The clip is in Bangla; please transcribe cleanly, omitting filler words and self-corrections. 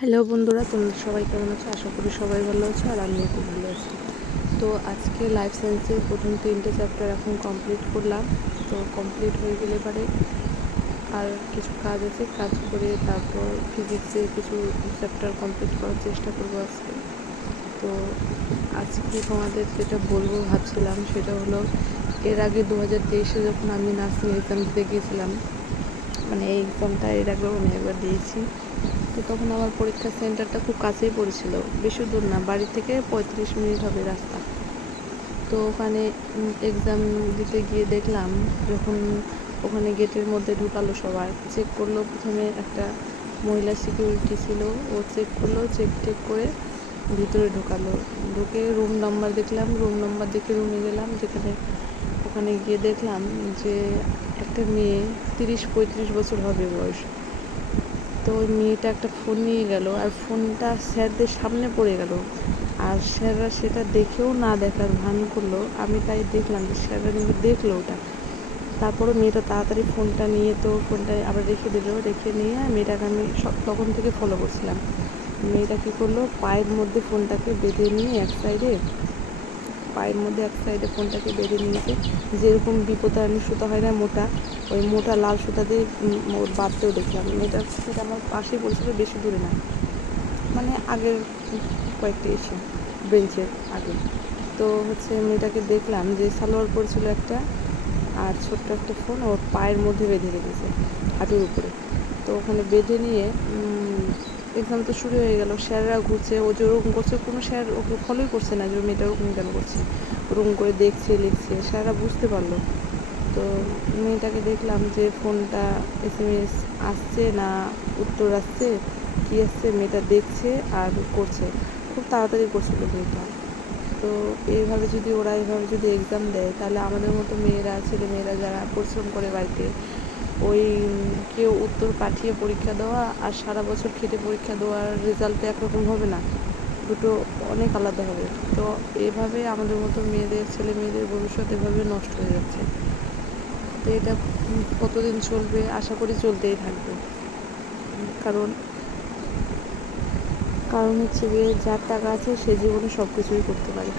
হ্যালো বন্ধুরা, তোমরা সবাই কেমন আছো? আশা করি সবাই ভালো আছো, আর আমিও খুব ভালো আছি। তো আজকে লাইফ সায়েন্সের প্রথম 3টে চ্যাপ্টার এখন কমপ্লিট করলাম। তো কমপ্লিট হয়ে গেলে পরে আর কিছু কাজ আছে, কাজ করে তারপর ফিজিক্সের কিছু চ্যাপ্টার কমপ্লিট করার চেষ্টা করবো আজকে। তো আজকে তোমাদের যেটা বলবো ভাবছিলাম সেটা হলো, এর আগে 2023-এ যখন আমি নার্সিং এক্সাম দিতে গিয়েছিলাম, মানে এই এক্সামটা এর আগেও আমি একবার দিয়েছি। তো তখন আমার পরীক্ষার সেন্টারটা খুব কাছেই পড়েছিল, বেশি দূর না, বাড়ি থেকে 35 মিনিট হবে রাস্তা। তো ওখানে এক্সাম দিতে গিয়ে দেখলাম, যখন ওখানে গেটের মধ্যে ঢুকালো, সবার চেক করলো। প্রথমে একটা মহিলা সিকিউরিটি ছিল, ও চেক করলো, চেক টেক করে ভিতরে ঢুকালো। ঢুকে রুম নাম্বার দেখলাম, রুম নাম্বার দেখে রুমে গেলাম, যেখানে ওখানে গিয়ে দেখলাম যে একটা মেয়ে 30-35 বছর হবে বয়স। তো ওই মেয়েটা একটা ফোন নিয়ে গেল, আর ফোনটা স্যারদের সামনে পড়ে গেল, আর স্যাররা সেটা দেখেও না দেখার ভান করলো। আমি তাই দেখলাম যে স্যাররা কিন্তু দেখলো ওটা। তারপরে মেয়েটা তাড়াতাড়ি ফোনটা নিয়ে, তো ফোনটা আবার রেখে দিল, রেখে নিয়ে মেয়েটাকে আমি তখন থেকে ফলো করছিলাম। মেয়েটা কী করলো, পায়ের মধ্যে ফোনটাকে বেঁধে নিয়ে এক সাইডে ফোনটাকে বেঁধে নিয়েছে। যেরকম বিপদায়নী সুতা হয় না, মোটা, ওই মোটা লাল সুতা দিয়ে বাঁধতেও দেখলাম। মেয়েটার সেটা আমার পাশেই পড়েছিল, বেশি দূরে না, মানে আগের কয়েকটি বেঞ্চের আগে। তো মেয়েটাকে দেখলাম যে সালোয়ার পরেছিল একটা, আর ছোট্ট একটা ফোন ওর পায়ের মধ্যে বেঁধে রেখেছে, হাঁটুর উপরে। তো ওখানে বেঁধে নিয়ে এক্সাম তো শুরু হয়ে গেল। স্যাররা ঘুরছে, ও যেরকম করছে, কোনো স্যার ওকে ফলোই করছে না যে মেয়েটা ওরকম কেন করছে, ওরকম করে দেখছে, লিখছে। স্যাররা বুঝতে পারলো। তো মেয়েটাকে দেখলাম যে ফোনটা SMS আসছে না উত্তর আসছে, কী আসছে, মেয়েটা দেখছে আর করছে, খুব তাড়াতাড়ি করছিল মেয়েটা। তো এইভাবে যদি ওরা এক্সাম দেয়, তাহলে আমাদের মতো ছেলেমেয়েরা যারা পরিশ্রম করে বাড়িতে, ওই কেউ উত্তর পাঠিয়ে পরীক্ষা দেওয়া আর সারা বছর খেটে পরীক্ষা দেওয়ার রেজাল্ট একরকম হবে না, দুটো অনেক আলাদা হবে। তো এভাবে আমাদের মতো ছেলে মেয়েদের ভবিষ্যৎ এভাবে নষ্ট হয়ে যাচ্ছে। তো এটা কতদিন চলবে? আশা করি চলতেই থাকবে। কারণ হচ্ছে যে যার টাকা আছে সে জীবনে সব কিছুই করতে পারে।